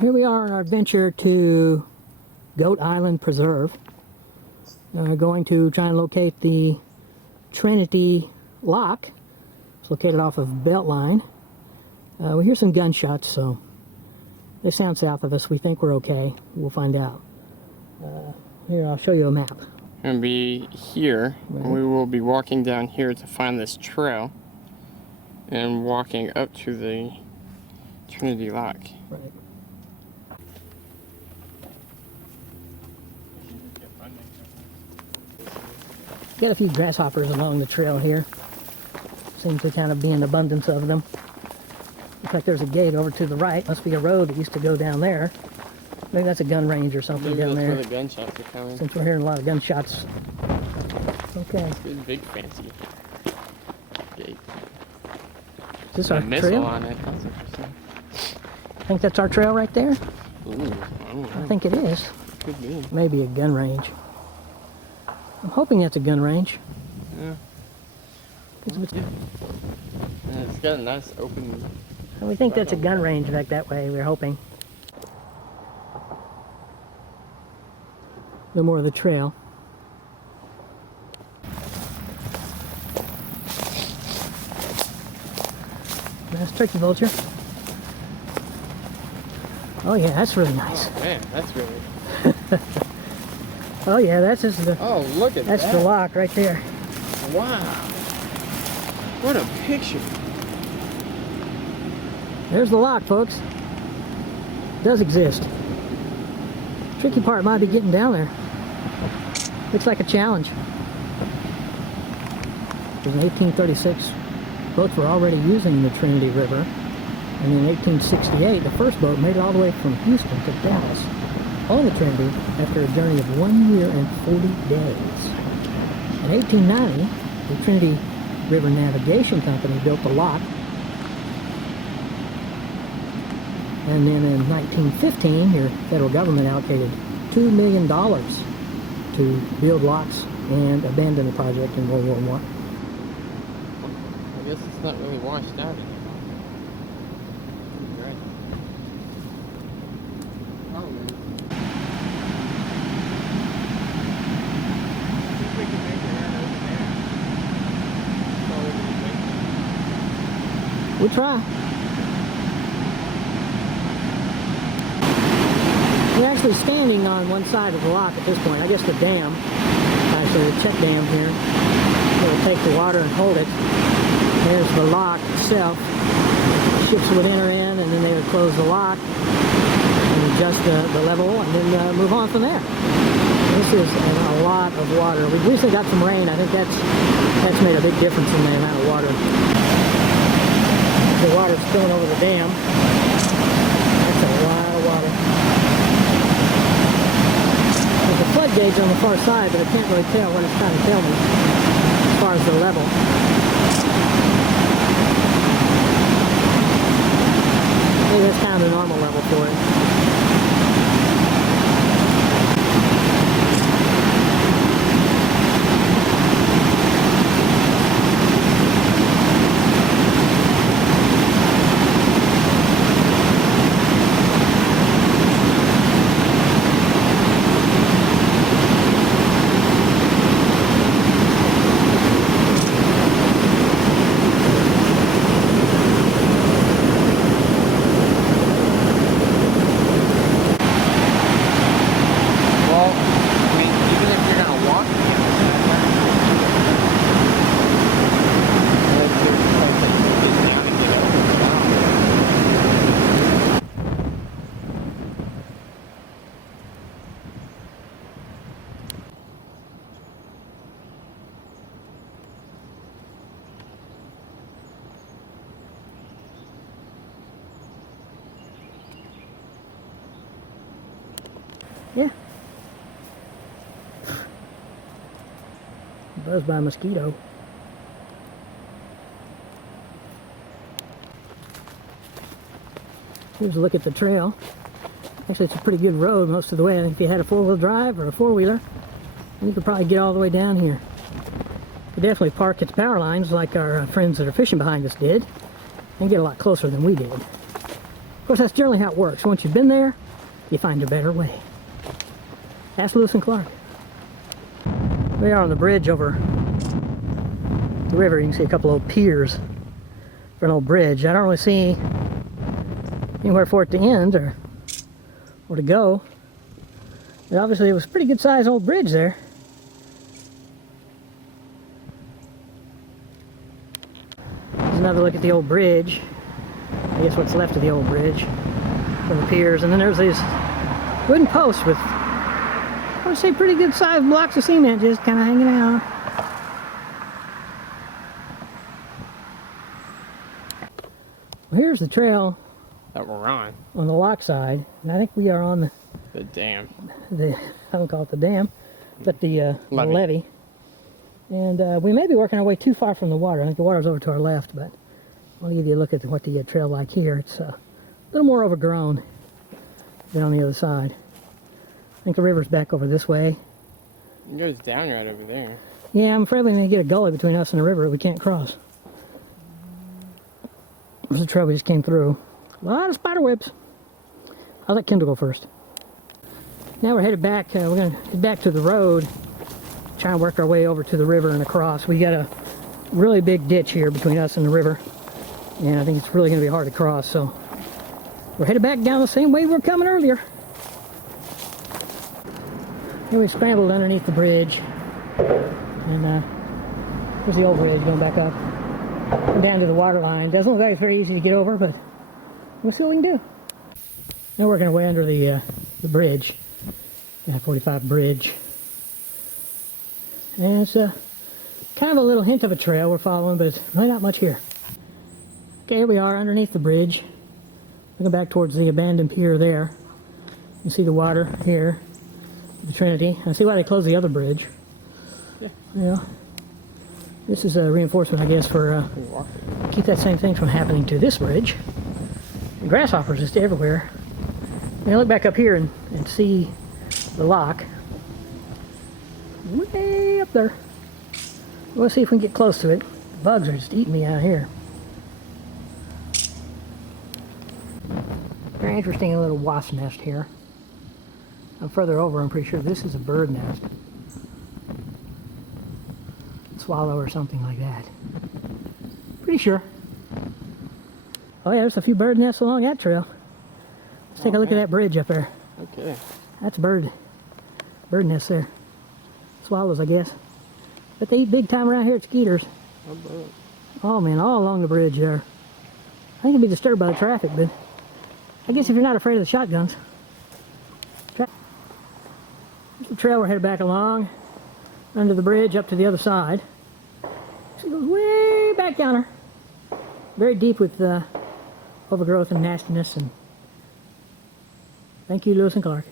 Here we are on our adventure to Goat Island Preserve. Going to try and locate the Trinity lock. It's located off of Beltline. We hear some gunshots, so they sound south of us. We think we're okay. We'll find out. Here, I'll show you a map. We're going to be here, right. And we will be walking down here to find this trail and walking up to the Trinity lock. Right. Got a few grasshoppers along the trail here. Seems to kind of be an abundance of them. Looks like there's a gate over to the right. Must be a road that used to go down there. Maybe that's a gun range or something. Maybe down there. Where the gunshots are coming. Since we're hearing a lot of gunshots. Okay. Good big fancy gate. Is this our missile trail? On it. That's interesting. I think that's our trail right there. Ooh, I think it is. Could be. Maybe a gun range. I'm hoping that's a gun range. Yeah. It's got a nice open... We think that's a gun range back that way, we're hoping. No more of the trail. Nice turkey vulture. Oh yeah, that's really nice. Oh man, that's really... Oh yeah, that's just the... Oh, look at that. That's the lock right there. Wow. What a picture. There's the lock, folks. It does exist. Tricky part might be getting down there. Looks like a challenge. In 1836, boats were already using the Trinity River. And in 1868, the first boat made it all the way from Houston to Dallas on the Trinity after a journey of 1 year and 40 days. In 1890, the Trinity River Navigation Company built the lock. And then in 1915, your federal government allocated $2 million to build locks and abandon the project in World War I. I guess it's not really washed out anymore. Right. Oh, man. I think we can make it out over there. We'll try. We're actually standing on one side of the lock at this point. I guess the dam, actually the check dam here, will take the water and hold it. There's the lock itself. Ships would enter in and then they would close the lock and adjust the level and then move on from there. This is a lot of water. We've recently got some rain. I think that's made a big difference in the amount of water. The water's spilling over the dam. That's a lot of water. There's a floodgauge on the far side, but I can't really tell what it's trying to tell me as far as the level. Maybe that's kind of the normal level for it. Yeah. Buzzed by a mosquito. Here's a look at the trail. Actually, it's a pretty good road most of the way. I think if you had a four-wheel drive or a four-wheeler, you could probably get all the way down here. You definitely park at the power lines like our friends that are fishing behind us did, and get a lot closer than we did. Of course, that's generally how it works. Once you've been there, you find a better way. Ask Lewis and Clark. We are on the bridge over the river. You can see a couple old piers for an old bridge. I don't really see anywhere for it to end or to go. But obviously it was a pretty good sized old bridge there. Here's another look at the old bridge. I guess what's left of the old bridge from the piers. And then there's these wooden posts with, I would say, pretty good sized blocks of cement just kind of hanging out. Well, here's the trail that we're on the lock side, and I think we are on the dam. I don't call it the dam, but the levee. And we may be working our way too far from the water. I think the water's over to our left, but I'll give you a look at what the trail like here. It's a little more overgrown than on the other side. I think the river's back over this way. It goes down right over there. Yeah, I'm afraid we may get a gully between us and the river that we can't cross. There's the trail we just came through. A lot of spider webs. I'll let Kendall go first. Now we're headed back. We're going to head back to the road, try and work our way over to the river and across. We got a really big ditch here between us and the river, and I think it's really going to be hard to cross. So we're headed back down the same way we were coming earlier. Here we scrambled underneath the bridge, and here's the old bridge going back up. We're down to the water line. Doesn't look like it's very easy to get over, but we'll see what we can do. Now we're working our way under the bridge, the I-45 bridge. And it's kind of a little hint of a trail we're following, but it's really not much here. Okay, here we are underneath the bridge. Looking back towards the abandoned pier there. You see the water here, the Trinity. I see why they closed the other bridge. Yeah. Yeah. This is a reinforcement, I guess, for keep that same thing from happening to this bridge. And grasshoppers just everywhere. And look back up here and see the lock way up there. We'll see if we can get close to it. The bugs are just eating me out here. Very interesting little wasp nest here. I'm further over, I'm pretty sure this is a bird nest. Swallow or something like that. Pretty sure. Oh yeah, there's a few bird nests along that trail. Let's take a look at that bridge up there. Okay. That's bird nests there. Swallows, I guess. But they eat big time around here at Skeeter's. Oh man, all along the bridge there. I think it'd be disturbed by the traffic, but I guess if you're not afraid of the shotguns. Here's the trail we're headed back along under the bridge up to the other side. It goes way back down there. Very deep with overgrowth and nastiness. And thank you, Lewis and Clark.